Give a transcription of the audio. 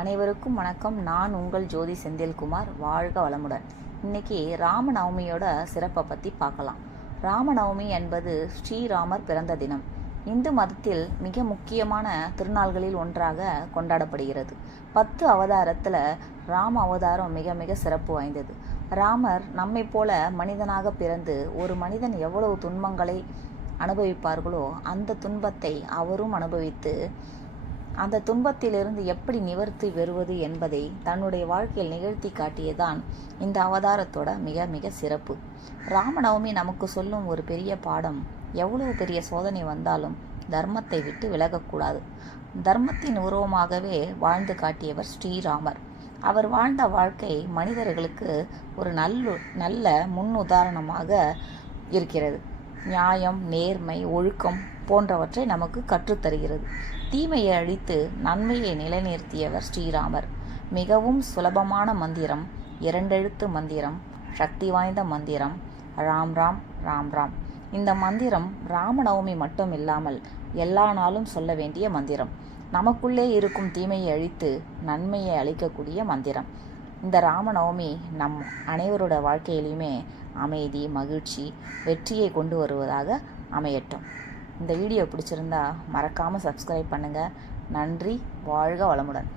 அனைவருக்கும் வணக்கம். நான் உங்கள் ஜோதி செந்தில்குமார். வாழ்க வளமுடன். இன்னைக்கு ராமநவமியோட சிறப்பை பற்றி பார்க்கலாம். ராமநவமி என்பது ஸ்ரீராமர் பிறந்த தினம். இந்து மதத்தில் மிக முக்கியமான திருநாள்களில் ஒன்றாக கொண்டாடப்படுகிறது. 10 அவதாரத்தில் ராம அவதாரம் மிக மிக சிறப்பு வாய்ந்தது. ராமர் நம்மை போல மனிதனாக பிறந்து ஒரு மனிதன் எவ்வளவு துன்பங்களை அனுபவிப்பார்களோ அந்த துன்பத்தை அவரும் அனுபவித்து அந்த துன்பத்திலிருந்து எப்படி நிவர்த்தி பெறுவது என்பதை தன்னுடைய வாழ்க்கையில் நிகழ்த்தி காட்டியதான் இந்த அவதாரத்தோட மிக மிக சிறப்பு. ராமநவமி நமக்கு சொல்லும் ஒரு பெரிய பாடம், எவ்வளவு பெரிய சோதனை வந்தாலும் தர்மத்தை விட்டு விலகக்கூடாது. தர்மத்தின் உருவமாகவே வாழ்ந்து காட்டியவர் ஸ்ரீராமர். அவர் வாழ்ந்த வாழ்க்கை மனிதர்களுக்கு ஒரு நல்ல முன்னுதாரணமாக இருக்கிறது. நியாயம், நேர்மை, ஒழுக்கம் போன்றவற்றை நமக்கு கற்றுத்தருகிறது. தீமையை அழித்து நன்மையை நிலைநிறுத்தியவர் ஸ்ரீராமர். மிகவும் சுலபமான மந்திரம், 2 எழுத்து மந்திரம், சக்தி வாய்ந்த மந்திரம், ராம் ராம் ராம் ராம். இந்த மந்திரம் ராமநவமி மட்டும் இல்லாமல் எல்லா நாளும் சொல்ல வேண்டிய மந்திரம். நமக்குள்ளே இருக்கும் தீமையை அழித்து நன்மையை அளிக்கக்கூடிய மந்திரம். இந்த ராமநவமி நம் அனைவரோட வாழ்க்கையிலுமே அமைதி, மகிழ்ச்சி, வெற்றியை கொண்டு வருவதாக அமையட்டும். இந்த வீடியோ பிடிச்சிருந்தா மறக்காமல் சப்ஸ்கிரைப் பண்ணுங்கள். நன்றி. வாழ்க வளமுடன்.